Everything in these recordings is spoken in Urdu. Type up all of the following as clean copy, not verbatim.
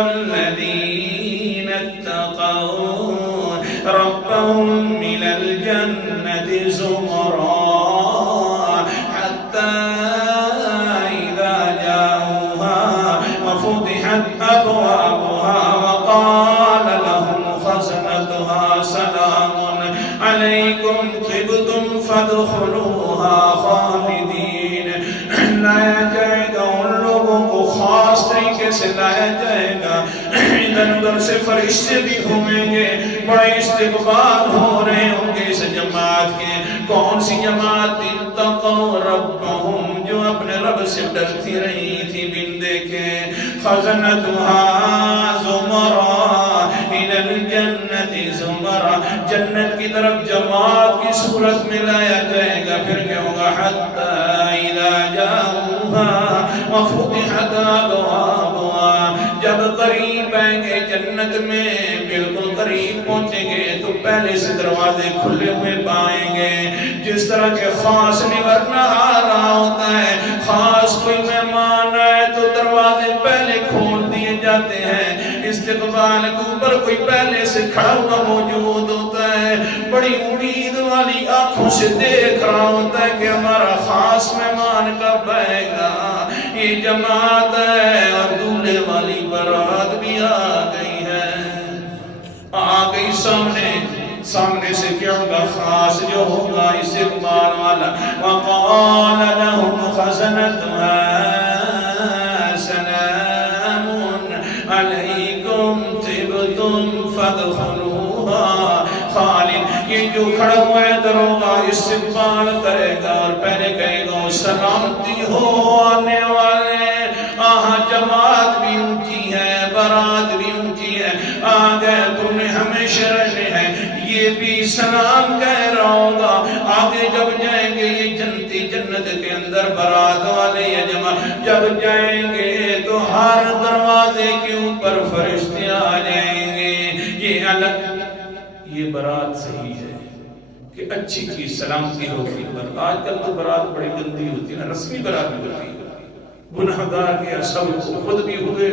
الذين اتقوا ربهم من الجنة زمرا حتى إذا جاءوها وفتحت أبوابها وقال لهم خزنتها سلام عليكم طبتم فادخلوها خالدين. لایا جائے گا ان لوگوں کو خاص طریقے سے لایا جائے گا. ادھر ادھر سے فرشتے بھی گھومیں گے, بڑے استقبال ہو رہے ہوں گے اس جماعت کے. کون سی جماعت؟ اتقوا ربهم, جو اپنے رب سے ڈرتی رہی تھی بن دیکھے. خزنتها زمرا الى الجنة زمرا, جنت کی طرف جماعت کی صورت میں لایا جائے گا. پھر کیا ہوگا؟ حتی اذا جاؤوها وفتحت ابوابها, جب قریب آئیں گے جنت میں, بالکل قریب پہنچیں گے تو پہلے سے دروازے کھلے ہوئے پائیں گے. جس طرح کے خاص نورنا آ رہا ہوتا ہے, خاص کوئی مہمان آئے تو دروازے پہلے کھول دیے جاتے ہیں. استقبال کے اوپر کوئی پہلے سے کھڑا ہوا موجود ہوتا ہے, بڑی امید والی آنکھوں سے دیکھ رہا ہوتا ہے کہ ہمارا خاص مہمان کب آئے گا. یہ جماعت ہے اور دولہے والی بارات بھی آ گئی ہے, آ گئی سامنے. سامنے سے کیا ہوگا؟ خاص جو ہوگا استقبال والا. وقال لهم خزنتها سلام علیکم طبتم فادخلوها خالد. یہ جو کھڑا ہوا ہے دروگا استقبال کرے گا اور پہلے کہے گا سلامتی ہو آنے والے. جماعت بھی اونچی ہے, بارات بھی اونچی ہے, آ گئے تم نے ہمیشہ رہنے ہیں. یہ بھی سلام کہہ رہا ہوگا. آگے جب جائیں گے یہ جنتی جنت کے اندر بارات والے یا جماعت جب جائیں گے تو ہر دروازے کے اوپر فرشتے آ جائیں گے. یہ الگ, یہ بارات صحیح ہے کہ اچھی چیز سلامتی ہوگی. پر آج کل تو بارات بڑی گندی ہوتی ہے نا, رسمی بارات بھی ہوتی ہے. گناہگار کیا سب کو, خود بھی ہوئے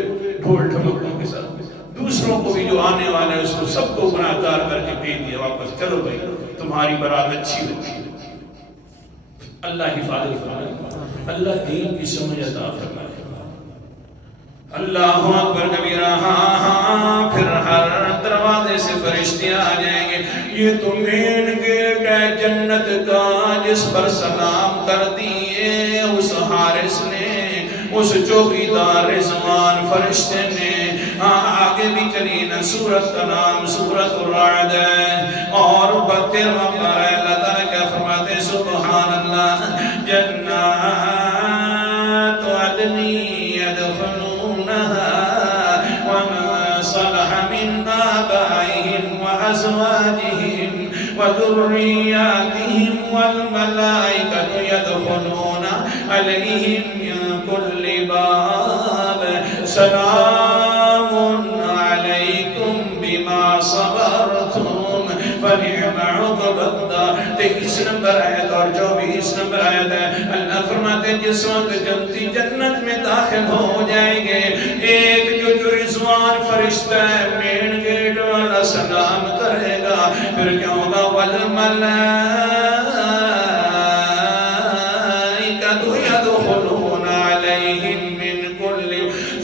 ڈھول ڈھمکوں کے ساتھ, دوسروں کو بھی جو آنے والا ہے اس کو سب کو گناہگار کر کے بھیج دیا واپس. چلو بھائی تمہاری بارات اچھی ہوگی. اللہ حفاظت فرمائے, اللہ دین کی سمجھ عطا فرمائے. اللہ اکبر کبیرہ. ہاں پھر ہر دروازے سے فرشتے آ جائیں گے. یہ تو مین گیٹ ہے جنت کا جس پر سلام کر دیے اس حارس نے, اس چوکیدار رضوان فرشتے نے. آگے بھی چلی نا, سورت کا نام سورت الرعد ہے اور 32 پارہ اللہ تعالیٰ کیا فرماتے ہیں؟ سبحان اللہ. جنات عدن يدخلونها ومن صلح من آبائهم وأزواجهم وذرياتهم والملائكة يدخلون عليهم من كل باب سلام عليكم بما صبرتم فنعم عقبى الدار. 23 نمبر آیت اور 24 نمبر آیت ہے. اللہ فرماتے ہیں جس وقت جنتی جنت میں داخل ہو جائیں گے, ایک جو رضوان فرشتہ ہے مین گیٹ والا سلام کرے گا. پھر کیا ہوگا؟ والملائکۃ يدخلون علیہم من کل,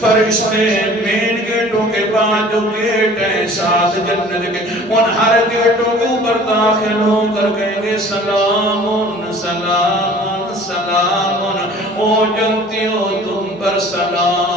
فرشتے مین گیٹوں کے بعد جو گیٹ ہیں 7 جنت کے, ان ہر گیٹوں کے اوپر داخل ہو کر کہیں گے سلام سلام سلام. او جنتی ہو تم پر سلام.